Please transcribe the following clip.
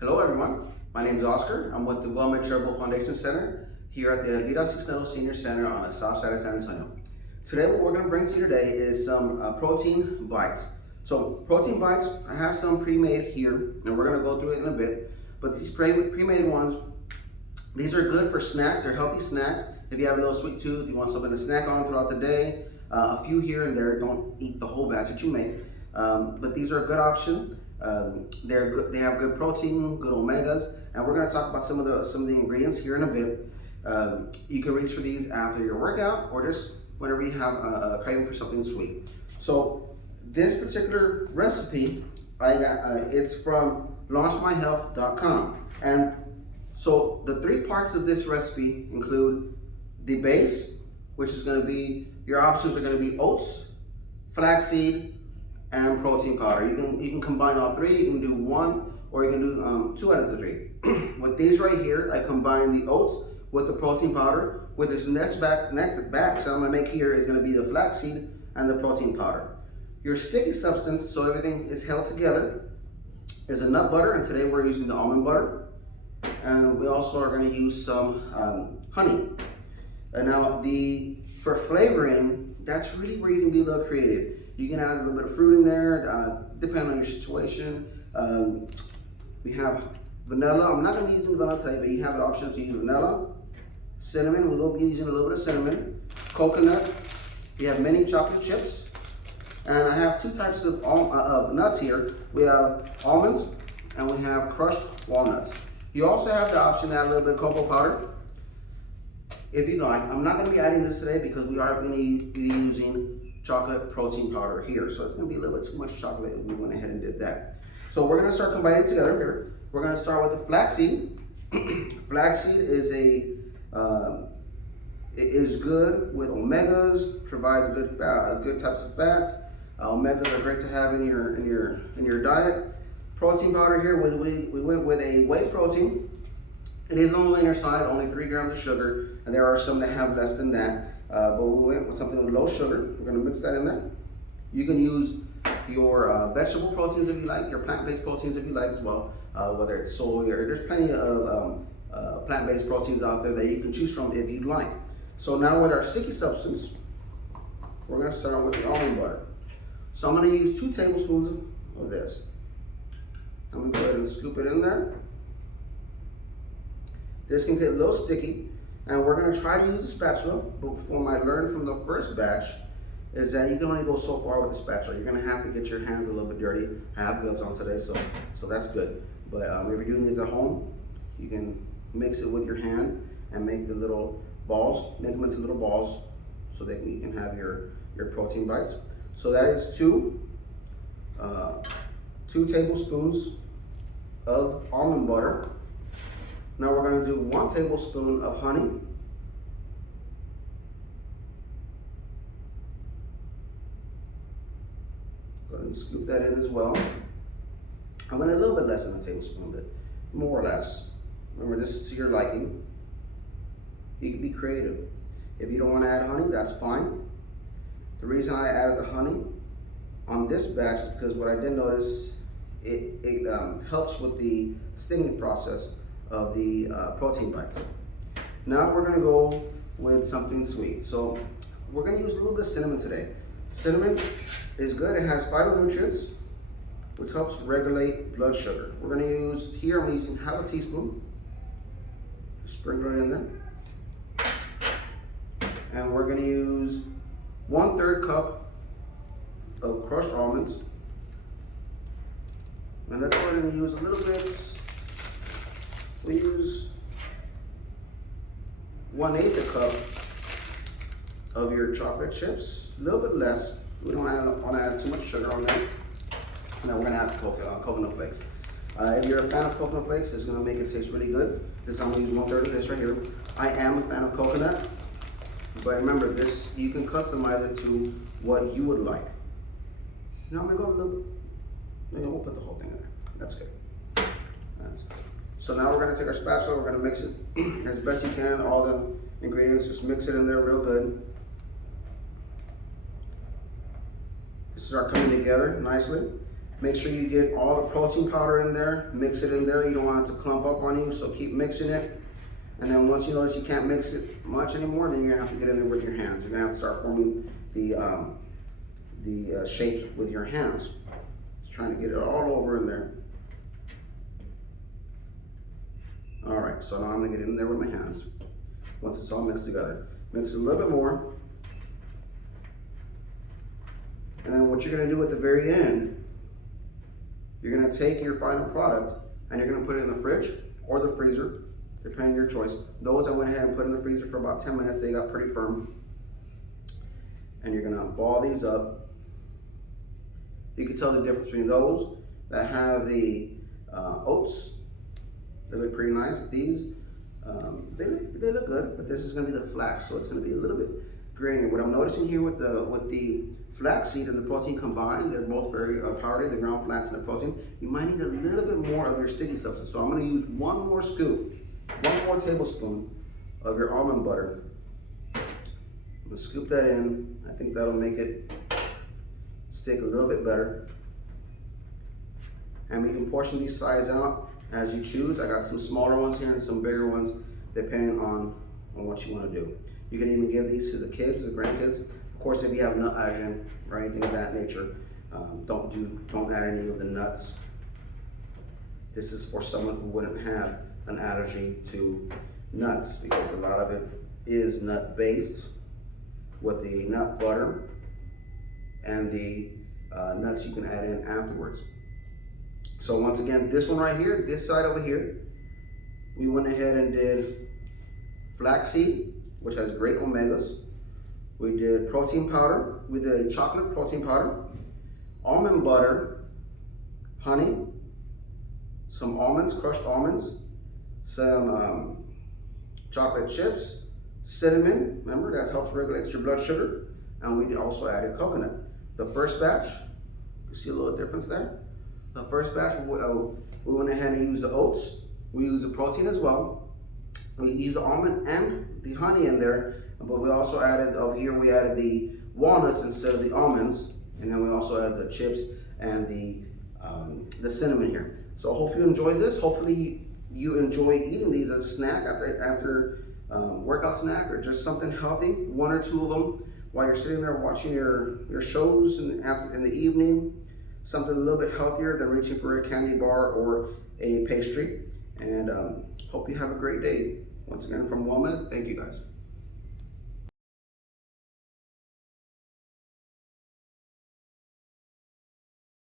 Hello everyone, my name is Oscar. I'm with the Wellman Charitable Foundation Center here at the Elvira Cisneros Senior Center on the south side of San Antonio. Today what we're going to bring to you today is some protein bites. So protein bites, I have some pre-made here and we're going to go through it in a bit. But these pre-made ones, these are good for snacks. They're healthy snacks. If you have a little sweet tooth, you want something to snack on throughout the day, a few here and there, don't eat the whole batch that you make. But these are a good option. They're good, they have good protein, good omegas, and we're going to talk about some of the ingredients here in a bit. You can reach for these after your workout or just whenever you have a craving for something sweet. So this particular recipe, it's from launchmyhealth.com, and so the three parts of this recipe include the base, which is going to be, your options are going to be oats, flaxseed, and protein powder. You can combine all three. You can do one, or you can do two out of the three. With these right here, I combine the oats with the protein powder. With this next batch that I'm gonna make here is gonna be the flaxseed and the protein powder. Your sticky substance, so everything is held together, is a nut butter, and today we're using the almond butter. And we also are gonna use some honey. And now for flavoring, that's really where you can be a little creative. You can add a little bit of fruit in there, depending on your situation. We have vanilla. I'm not going to be using vanilla today, but you have an option to use vanilla. Cinnamon, we will be using a little bit of cinnamon. Coconut. You have many chocolate chips. And I have two types of nuts here. We have almonds and we have crushed walnuts. You also have the option to add a little bit of cocoa powder, if you like. I'm not going to be adding this today because we are going to be using chocolate protein powder here. So it's going to be a little bit too much chocolate if we went ahead and did that. So we're going to start combining together here. We're going to start with the flaxseed. Flaxseed is is good with omegas, provides good types of fats. Omegas are great to have in your diet. Protein powder here, we went with a whey protein. It is on the lighter side, only 3 grams of sugar, and there are some that have less than that. But we went with something with low sugar. We're gonna mix that in there. You can use your vegetable proteins if you like, your plant-based proteins if you like as well, whether it's soy or there's plenty of plant-based proteins out there that you can choose from if you'd like. So now with our sticky substance, we're gonna start with the almond butter. So I'm gonna use 2 tablespoons of this. I'm gonna go ahead and scoop it in there. This can get a little sticky. And we're going to try to use a spatula, but from what I learned from the first batch is that you can only go so far with a spatula. You're going to have to get your hands a little bit dirty. I have gloves on today, so that's good. But if you're doing these at home, you can mix it with your hand and make the little balls, make them into little balls so that you can have your protein bites. So that is 2 tablespoons of almond butter. Now we're going to do 1 tablespoon of honey. Go ahead and scoop that in as well. I went a little bit less than a tablespoon, but more or less. Remember, this is to your liking. You can be creative. If you don't want to add honey, that's fine. The reason I added the honey on this batch is because what I did notice, it helps with the stinging process of the protein bites. Now we're going to go with something sweet. So we're going to use a little bit of cinnamon today. Cinnamon is good. It has phytonutrients, which helps regulate blood sugar. We're going to use, here I'm using half a teaspoon. Sprinkle it in there. And we're going to use 1/3 cup of crushed almonds. And let's go ahead and use a little bit. We use 1/8 a cup of your chocolate chips, a little bit less. We don't want to add too much sugar on that. And then we're going to add coconut flakes. If you're a fan of coconut flakes, it's going to make it taste really good. I'm going to use 1/3 of this right here. I am a fan of coconut, but remember this, you can customize it to what you would like. Now I'm going to go a little, maybe we'll put the whole thing in there. That's good. That's good. So now we're going to take our spatula, we're going to mix it as best you can, all the ingredients, just mix it in there real good. This is our coming together nicely. Make sure you get all the protein powder in there, mix it in there. You don't want it to clump up on you, so keep mixing it. And then once you notice you can't mix it much anymore, then you're gonna have to get in there with your hands. You're gonna have to start forming the shake with your hands. Just trying to get it all over in there. All right, so now I'm gonna get in there with my hands. Once it's all mixed together. Mix it a little bit more. And then what you're gonna do at the very end, you're gonna take your final product and you're gonna put it in the fridge or the freezer, depending on your choice. Those I went ahead and put in the freezer for about 10 minutes, they got pretty firm. And you're gonna ball these up. You can tell the difference between those that have the oats. They look pretty nice. These, they look good, but this is gonna be the flax, so it's gonna be a little bit grainier. What I'm noticing here with the flaxseed and the protein combined, they're both very powdery, the ground flax and the protein. You might need a little bit more of your sticky substance. So I'm gonna use one more scoop, one more tablespoon of your almond butter. I'm gonna scoop that in. I think that'll make it stick a little bit better. And we can portion these sides out as you choose. I got some smaller ones here and some bigger ones, depending on what you want to do. You can even give these to the kids, the grandkids. Of course, if you have nut allergen or anything of that nature, don't add any of the nuts. This is for someone who wouldn't have an allergy to nuts, because a lot of it is nut based with the nut butter and the nuts you can add in afterwards. So once again, this one right here, this side over here, we went ahead and did flaxseed, which has great omegas. We did protein powder. We did chocolate protein powder, almond butter, honey, some almonds, crushed almonds, some chocolate chips, cinnamon, remember that helps regulate your blood sugar, and we also added coconut. The first batch, you see a little difference there? The first batch, we went ahead and used the oats. We used the protein as well. We used the almond and the honey in there, but we also added, over here, we added the walnuts instead of the almonds, and then we also added the chips and the cinnamon here. So I hope you enjoyed this. Hopefully you enjoy eating these as a snack after workout snack, or just something healthy, one or two of them while you're sitting there watching your shows in the evening. Something a little bit healthier than reaching for a candy bar or a pastry. And hope you have a great day. Once again, from Wilma, thank you guys.